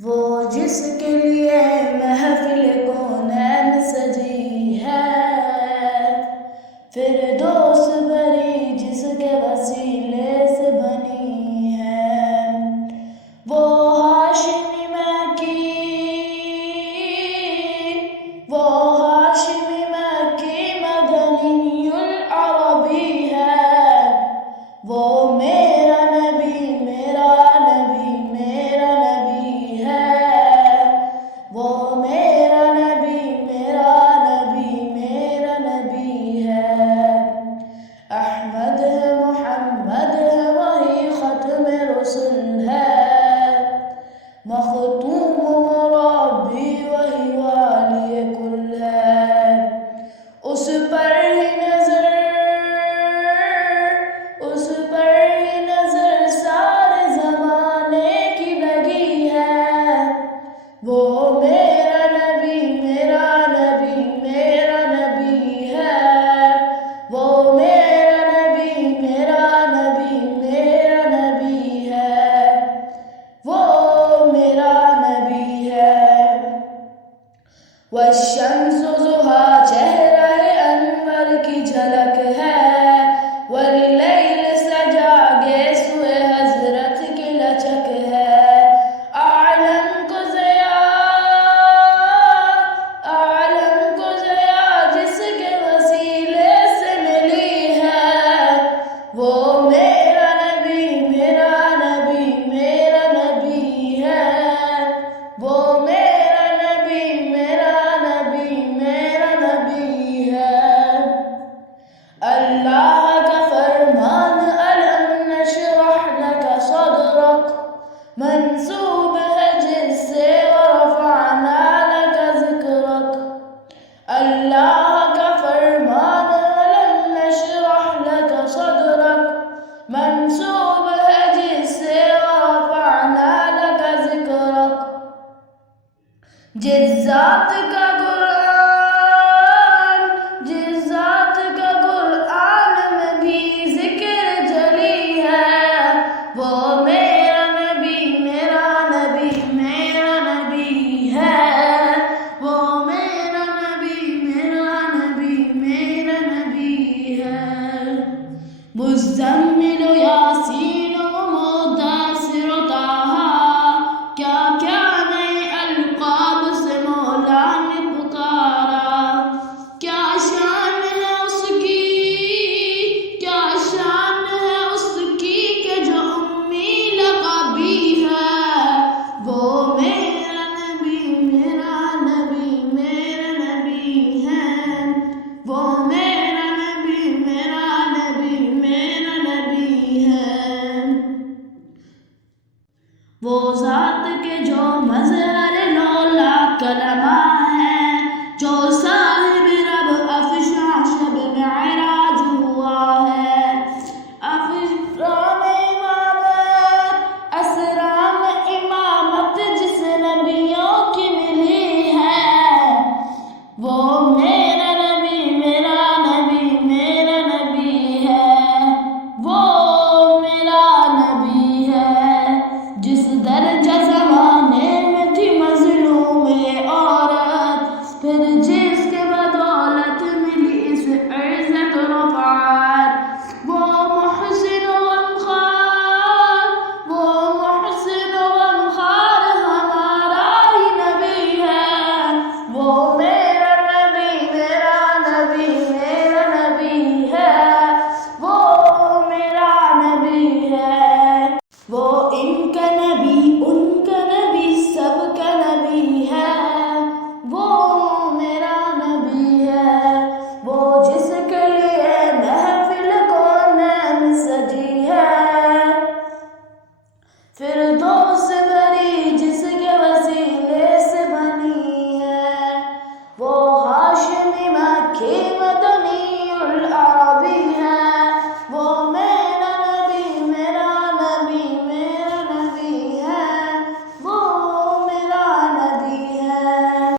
وہ جس کے لیے محفل کونین سجی ہے، فردوس بھری جس کے وسیلے سے بنی ہے، وہ ہاشمی مکی مدنی العربی ہے، وہ میرا نبی میرا نبی میرا نبی ہے، وہ میرا نبی میرا نبی میرا نبی ہے، احمد ہے محمد ہے وہی ختم رسل ہے، مختوم مربی وہی والی کل ہے، اس پر ہی نظر سارے زمانے کی لگی ہے، وہ میرا نبی میرا نبی میرا نبی ہے، وہ میرا نبی میرا نبی میرا نبی ہے، وہ میرا نبی ہے، والشمس ضحیٰ چہرہ انور کی جھلک ہے، واللیل سجا گیسوئے حضرت کی لچک ہے، عالم کو ضیا جس کے وسیلے سے ملی ہے، وہ میرا نبی میرا نبی میرا نبی ہے، وہ میرا نبی میرا نبی میرا نبی ہے، اللہ کا فرمان الم نشرح لک صدرک منسوب ہے جس سے ورفعنا لک ذکرک، اللہ کا فرمان الم نشرح لک صدرک منسوب ہے جس سے ورفعنا لک ذکرک، جس ذات کا قرآن میں بھی ذکر جلی ہے، وہ میرا نبی میرا نبی میرا نبی ہے، وہ میرا نبی میرا نبی میرا نبی ہے، مزمل و یاسین و مدثر و طٰہٰ، کیا کیا نئے القاب سے مولا نے پکارا، کیا شان ہے اس کی کہ جو امی لقبی ہے، وہ میرا نبی میرا نبی میرا نبی ہے، وہ میرا نبی میرا نبی میرا نبی ہے، وہ ذات کے جو مظہر لولا کلمہ ہے، جو